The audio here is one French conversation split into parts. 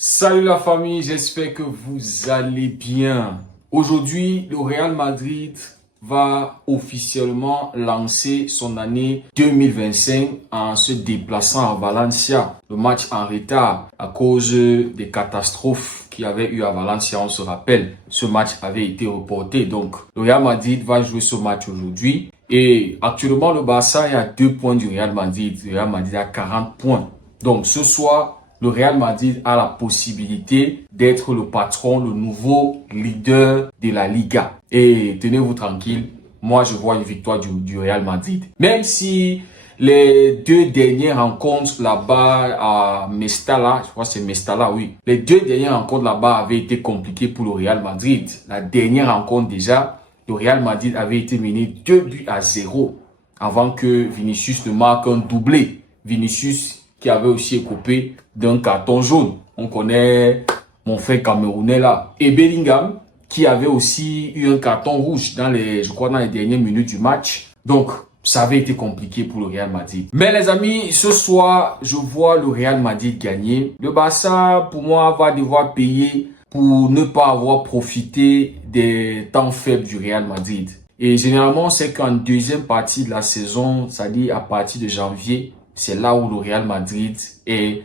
Salut la famille, j'espère que vous allez bien. Aujourd'hui, le Real Madrid va officiellement lancer son année 2025 en se déplaçant à Valencia. Le match en retard à cause des catastrophes qu'il y avait eu à Valencia, on se rappelle. Ce match avait été reporté, donc le Real Madrid va jouer ce match aujourd'hui. Et actuellement, le Barça est à 2 points du Real Madrid. Le Real Madrid a 40 points. Donc ce soir, le Real Madrid a la possibilité d'être le patron, le nouveau leader de la Liga. Et tenez-vous tranquille, moi je vois une victoire du Real Madrid. Même si les deux dernières rencontres là-bas à Mestalla, je crois que c'est Mestalla, oui. Les deux dernières rencontres là-bas avaient été compliquées pour le Real Madrid. La dernière rencontre déjà, le Real Madrid avait été mené 2-0 avant que Vinicius ne marque un doublé. Vinicius qui avait aussi écopé d'un carton jaune. On connaît mon frère camerounais là. Et Bellingham, qui avait aussi eu un carton rouge dans les dernières minutes du match. Donc, ça avait été compliqué pour le Real Madrid. Mais les amis, ce soir, je vois le Real Madrid gagner. Le Barça, pour moi, va devoir payer pour ne pas avoir profité des temps faibles du Real Madrid. Et généralement, c'est qu'en deuxième partie de la saison, c'est-à-dire à partir de janvier, c'est là où le Real Madrid est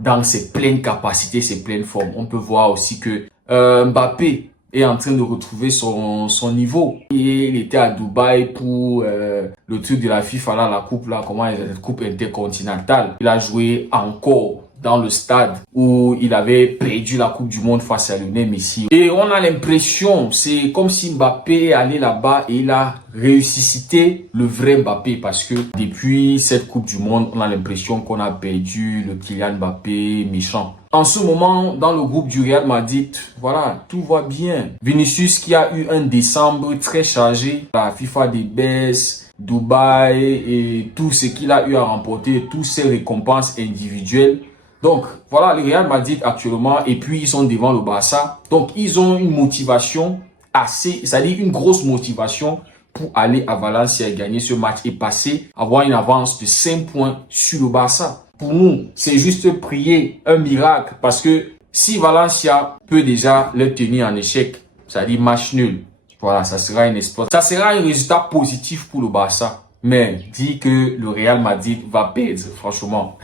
dans ses pleines capacités, ses pleines formes. On peut voir aussi que Mbappé est en train de retrouver son niveau. Il était à Dubaï pour le truc de la FIFA, là, la coupe, là, la coupe intercontinentale. Il a joué encore dans le stade où il avait perdu la Coupe du Monde face à Lionel Messi. Et on a l'impression, c'est comme si Mbappé est allé là-bas et il a ressuscité le vrai Mbappé, parce que depuis cette Coupe du Monde, on a l'impression qu'on a perdu le Kylian Mbappé méchant. En ce moment, dans le groupe du Real Madrid, voilà, tout va bien. Vinicius qui a eu un décembre très chargé, la FIFA des baisses, Dubaï et tout ce qu'il a eu à remporter, toutes ces récompenses individuelles. Donc, voilà, le Real Madrid actuellement, et puis ils sont devant le Barça. Donc, ils ont une motivation assez, c'est-à-dire une grosse motivation pour aller à Valencia et gagner ce match et passer, avoir une avance de 5 points sur le Barça. Pour nous, c'est juste prier un miracle, parce que si Valencia peut déjà le tenir en échec, c'est-à-dire match nul, voilà, ça sera un espoir. Ça sera un résultat positif pour le Barça. Mais dit que le Real Madrid va perdre, franchement.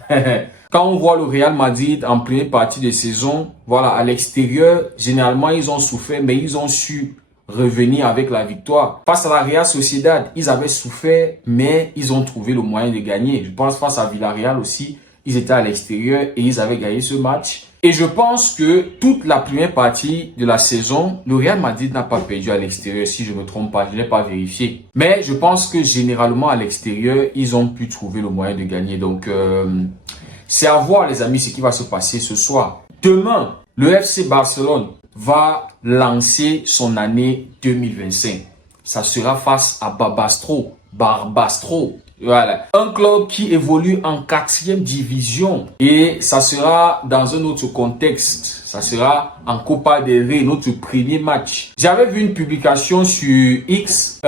Quand on voit le Real Madrid en première partie de saison, voilà, à l'extérieur, généralement, ils ont souffert, mais ils ont su revenir avec la victoire. Face à la Real Sociedad, ils avaient souffert, mais ils ont trouvé le moyen de gagner. Je pense face à Villarreal aussi, ils étaient à l'extérieur et ils avaient gagné ce match. Et je pense que toute la première partie de la saison, le Real Madrid n'a pas perdu à l'extérieur, si je ne me trompe pas, je n'ai pas vérifié. Mais je pense que généralement à l'extérieur, ils ont pu trouver le moyen de gagner. Donc, c'est à voir les amis ce qui va se passer ce soir. Demain, le FC Barcelone va lancer son année 2025. Ça sera face à Barbastro. Voilà. Un club qui évolue en 4e division. Et ça sera dans un autre contexte. Ça sera en Copa del Rey, notre premier match. J'avais vu une publication sur X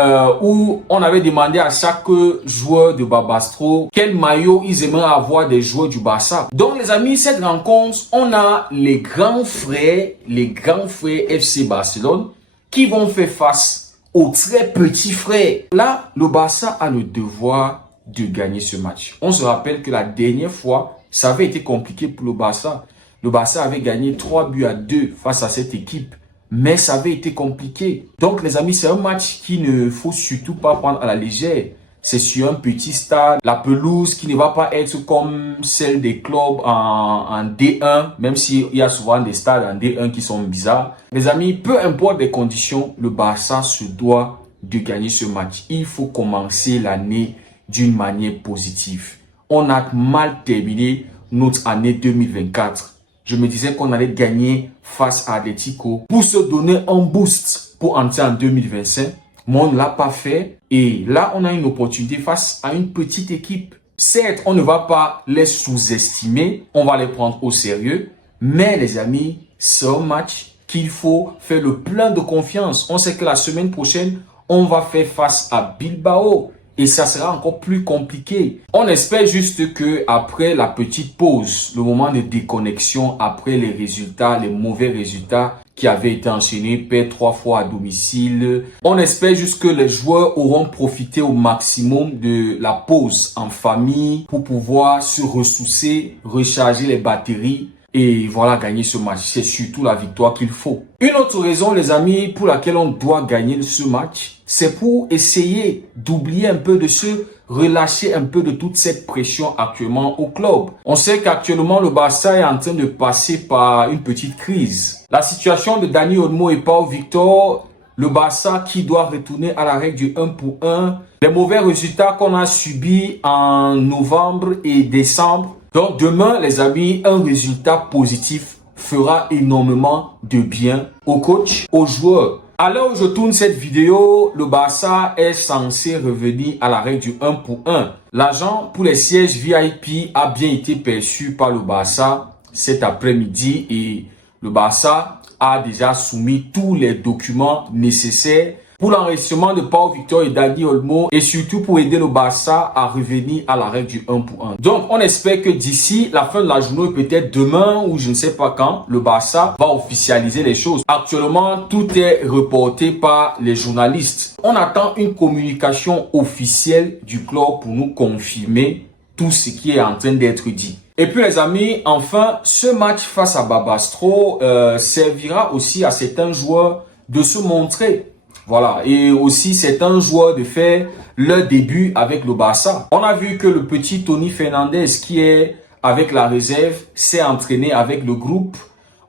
où on avait demandé à chaque joueur de Barbastro quel maillot ils aimeraient avoir des joueurs du Barça. Donc les amis, cette rencontre, on a les grands frères FC Barcelone qui vont faire face aux très petits frères. Là, le Barça a le devoir de gagner ce match. On se rappelle que la dernière fois, ça avait été compliqué pour le Barça. Le Barça avait gagné 3-2 face à cette équipe, mais ça avait été compliqué. Donc les amis, c'est un match qu'il ne faut surtout pas prendre à la légère. C'est sur un petit stade, la pelouse qui ne va pas être comme celle des clubs en D1, même s'il y a souvent des stades en D1 qui sont bizarres. Les amis, peu importe les conditions, le Barça se doit de gagner ce match. Il faut commencer l'année d'une manière positive. On a mal terminé notre année 2024. Je me disais qu'on allait gagner face à Atlético pour se donner un boost pour entrer en 2025. Mais on ne l'a pas fait. Et là, on a une opportunité face à une petite équipe. Certes, on ne va pas les sous-estimer. On va les prendre au sérieux. Mais les amis, c'est un match qu'il faut faire le plein de confiance. On sait que la semaine prochaine, on va faire face à Bilbao. et ça sera encore plus compliqué. On espère juste que après la petite pause, le moment de déconnexion après les résultats, les mauvais résultats qui avaient été enchaînés, perd 3 fois à domicile, on espère juste que les joueurs auront profité au maximum de la pause en famille pour pouvoir se ressourcer, recharger les batteries et voilà, gagner ce match. C'est surtout la victoire qu'il faut. Une autre raison, les amis, pour laquelle on doit gagner ce match, c'est pour essayer d'oublier un peu, de se relâcher un peu de toute cette pression actuellement au club. On sait qu'actuellement, le Barça est en train de passer par une petite crise. La situation de Dani Olmo et Pau Victor, le Barça qui doit retourner à la règle du 1 pour 1, les mauvais résultats qu'on a subis en novembre et décembre. Donc demain, les amis, un résultat positif fera énormément de bien au coach, aux joueurs. À l'heure où je tourne cette vidéo, le Barça est censé revenir à la règle du 1 pour 1. L'argent pour les sièges VIP a bien été perçu par le Barça cet après-midi et le Barça a déjà soumis tous les documents nécessaires pour l'enregistrement de Pau Victor et Dani Olmo et surtout pour aider le Barça à revenir à la règle du 1 pour 1. Donc, on espère que d'ici la fin de la journée, peut-être demain ou je ne sais pas quand, le Barça va officialiser les choses. Actuellement, tout est reporté par les journalistes. On attend une communication officielle du club pour nous confirmer tout ce qui est en train d'être dit. Et puis les amis, enfin, ce match face à Barbastro servira aussi à certains joueurs de se montrer. Voilà, et aussi certains joueurs de faire leur début avec le Barça. On a vu que le petit Tony Fernandez qui est avec la réserve s'est entraîné avec le groupe.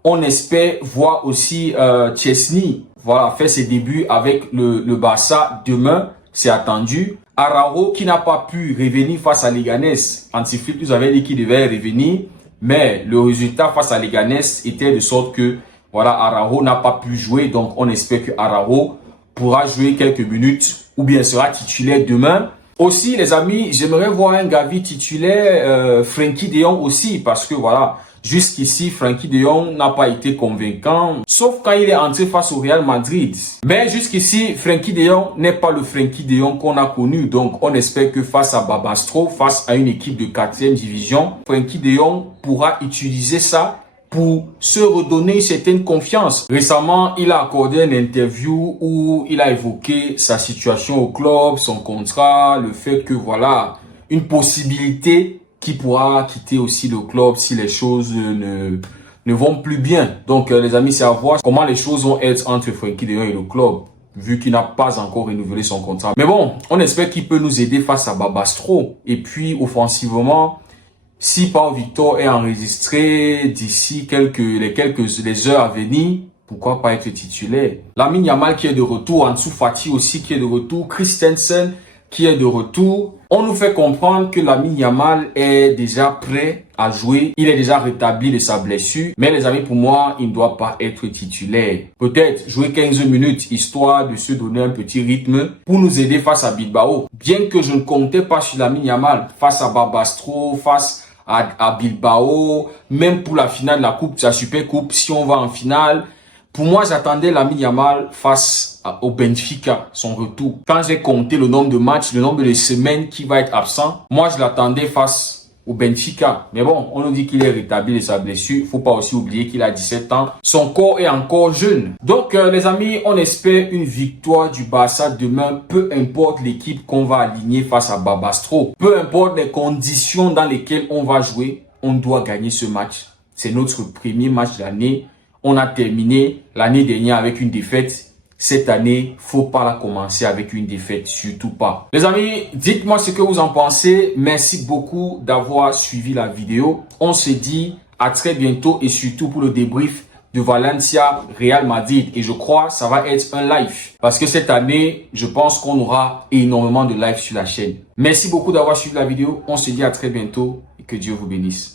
On espère voir aussi Chesney, voilà, faire ses débuts avec le Barça demain, c'est attendu. Araujo qui n'a pas pu revenir face à Leganés. Antiflip nous avait dit qu'il devait revenir, mais le résultat face à Leganés était de sorte que voilà, Araujo n'a pas pu jouer, donc on espère que Araujo pourra jouer quelques minutes ou bien sera titulaire demain. Aussi, les amis, j'aimerais voir un Gavi titulaire, Frenkie de Jong aussi, parce que voilà, jusqu'ici, Frenkie de Jong n'a pas été convaincant, sauf quand il est entré face au Real Madrid. Mais jusqu'ici, Frenkie de Jong n'est pas le Frenkie de Jong qu'on a connu. Donc, on espère que face à Barbastro, face à une équipe de 4e division, Frenkie de Jong pourra utiliser ça pour se redonner une certaine confiance. Récemment, il a accordé une interview où il a évoqué sa situation au club, son contrat, le fait que voilà, une possibilité qu'il pourra quitter aussi le club si les choses ne vont plus bien. Donc les amis, c'est à voir comment les choses vont être entre Frenkie de Jong et le club, vu qu'il n'a pas encore renouvelé son contrat. Mais bon, on espère qu'il peut nous aider face à Barbastro. Et puis, offensivement, si Pau Victor est enregistré d'ici les heures à venir, pourquoi pas être titulaire? Lamine Yamal qui est de retour, Ansu Fati aussi qui est de retour, Christensen qui est de retour. On nous fait comprendre que Lamine Yamal est déjà prêt à jouer. Il est déjà rétabli de sa blessure. Mais les amis, pour moi, il ne doit pas être titulaire. Peut-être jouer 15 minutes, histoire de se donner un petit rythme pour nous aider face à Bilbao. Bien que je ne comptais pas sur Lamine Yamal face à Barbastro, face à Bilbao, même pour la finale de la coupe, la super coupe, si on va en finale. Pour moi, j'attendais Lamine Yamal face au Benfica, son retour. Quand j'ai compté le nombre de matchs, le nombre de semaines qui va être absent, moi, je l'attendais face au Benfica. Mais bon, on nous dit qu'il est rétabli de sa blessure. Il faut pas aussi oublier qu'il a 17 ans. Son corps est encore jeune. Donc, les amis, on espère une victoire du Barça demain. Peu importe l'équipe qu'on va aligner face à Barbastro. Peu importe les conditions dans lesquelles on va jouer, on doit gagner ce match. C'est notre premier match de l'année. On a terminé l'année dernière avec une défaite. Cette année, faut pas la commencer avec une défaite, surtout pas. Les amis, dites-moi ce que vous en pensez. Merci beaucoup d'avoir suivi la vidéo. On se dit à très bientôt et surtout pour le débrief de Valencia Real Madrid. Et je crois que ça va être un live. Parce que cette année, je pense qu'on aura énormément de live sur la chaîne. Merci beaucoup d'avoir suivi la vidéo. On se dit à très bientôt et que Dieu vous bénisse.